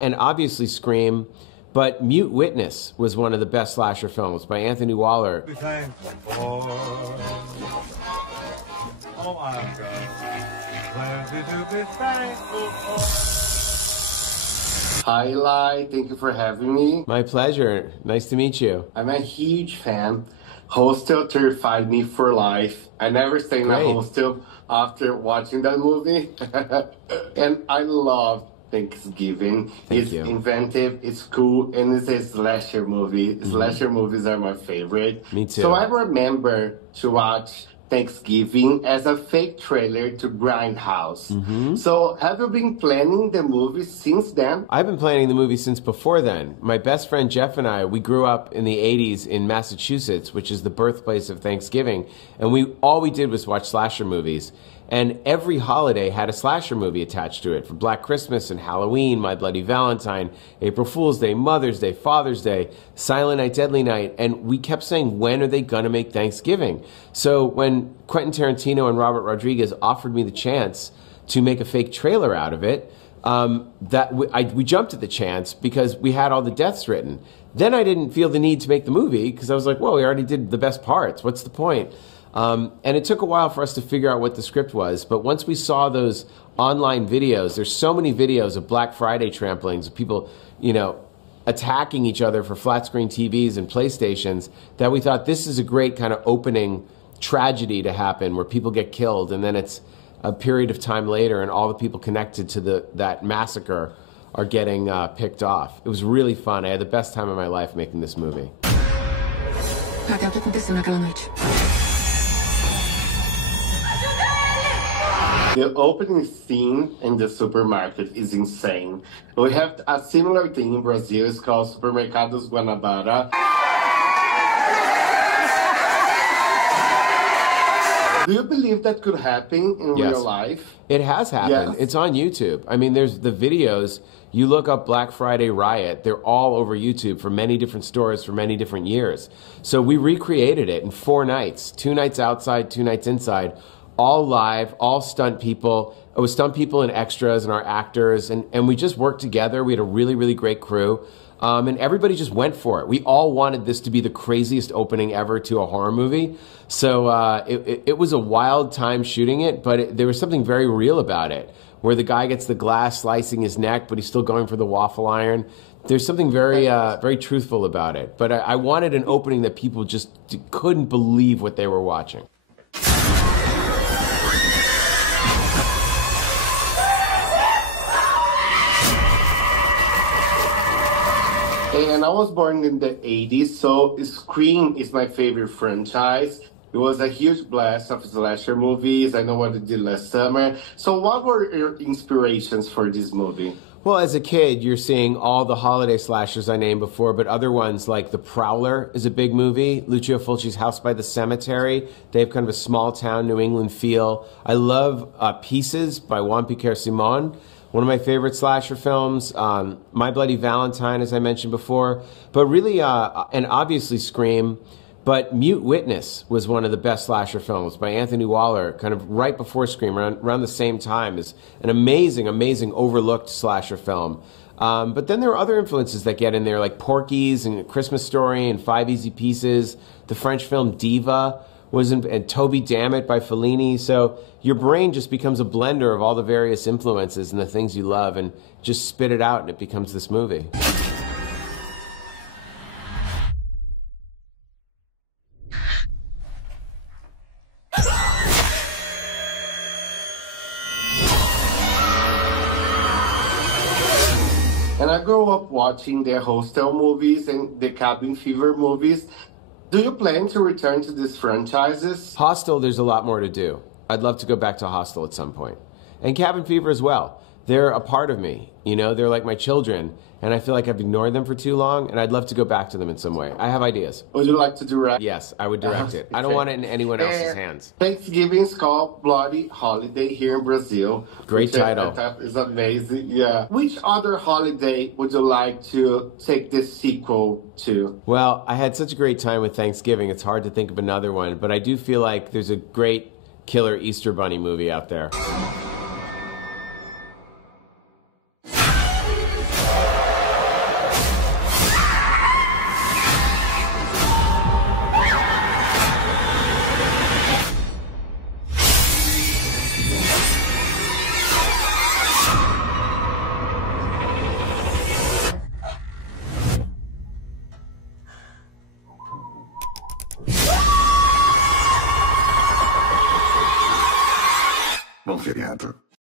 and obviously Scream, but Mute Witness was one of the best slasher films by Anthony Waller. Oh my God. Plenty to be thankful for. Hi, Eli. Thank you for having me. My pleasure. Nice to meet you. I'm a huge fan. Hostel terrified me for life. I never stay in a hostel after watching that movie. And I love Thanksgiving. It's inventive, it's cool, and it's a slasher movie. Slasher movies are my favorite. Me too. So I remember to watch Thanksgiving as a fake trailer to Grindhouse. So have you been planning the movie since then? I've been planning the movie since before then. My best friend Jeff and I, we grew up in the 80s in Massachusetts, which is the birthplace of Thanksgiving, and all we did was watch slasher movies. And every holiday had a slasher movie attached to it. For Black Christmas and Halloween, My Bloody Valentine, April Fool's Day, Mother's Day, Father's Day, Silent Night, Deadly Night. And we kept saying, when are they going to make Thanksgiving? So when Quentin Tarantino and Robert Rodriguez offered me the chance to make a fake trailer out of it, we jumped at the chance because we had all the deaths written. Then I didn't feel the need to make the movie because I was like, well, we already did the best parts. What's the point? And it took a while for us to figure out what the script was, but once we saw those online videos, there's so many videos of Black Friday tramplings of people, attacking each other for flat screen TVs and PlayStations, that we thought this is a great kind of opening tragedy to happen where people get killed, and then it's a period of time later and all the people connected to that massacre are getting picked off. It was really fun. I had the best time of my life making this movie. The opening scene in the supermarket is insane. We have a similar thing in Brazil. It's called Supermercados Guanabara. Do you believe that could happen in real life? It has happened. It's on YouTube. I mean, there's the videos. You look up Black Friday Riot. They're all over YouTube for many different stores for many different years. So we recreated it in 4 nights. 2 nights outside, 2 nights inside. All live, all stunt people. It was stunt people and extras and our actors. And we just worked together. We had a really, really great crew. And everybody just went for it. We all wanted this to be the craziest opening ever to a horror movie. So it was a wild time shooting it, but there was something very real about it, where the guy gets the glass slicing his neck, but he's still going for the waffle iron. There's something very, very truthful about it. But I wanted an opening that people just couldn't believe what they were watching. And I was born in the 80s, so Scream is my favorite franchise. It was a huge blast of slasher movies. I know what it did last summer. So what were your inspirations for this movie? Well, as a kid, you're seeing all the holiday slashers I named before, but other ones like The Prowler is a big movie. Lucio Fulci's House by the Cemetery. They have kind of a small town New England feel. I love Pieces by Juan Piquer Simon. One of my favorite slasher films, My Bloody Valentine, as I mentioned before, but really, and obviously Scream, but Mute Witness was one of the best slasher films by Anthony Waller, kind of right before Scream, around the same time. It's an amazing, amazing overlooked slasher film. But then there are other influences that get in there, like Porky's and A Christmas Story and Five Easy Pieces, the French film Diva, and Toby Dammit by Fellini. So your brain just becomes a blender of all the various influences and the things you love, and just spit it out and it becomes this movie. And I grew up watching the Hostel movies and the Cabin Fever movies. Do you plan to return to these franchises? Hostel, there's a lot more to do. I'd love to go back to Hostel at some point. And Cabin Fever as well. They're a part of me, they're like my children, and I feel like I've ignored them for too long, and I'd love to go back to them in some way. I have ideas. Would you like to direct? Yes, I would direct it. I don't want it in anyone else's hands. Thanksgiving is called Bloody Holiday here in Brazil. Great title. That is amazing, yeah. Which other holiday would you like to take this sequel to? Well, I had such a great time with Thanksgiving, it's hard to think of another one, but I do feel like there's a great killer Easter Bunny movie out there. buon feriato.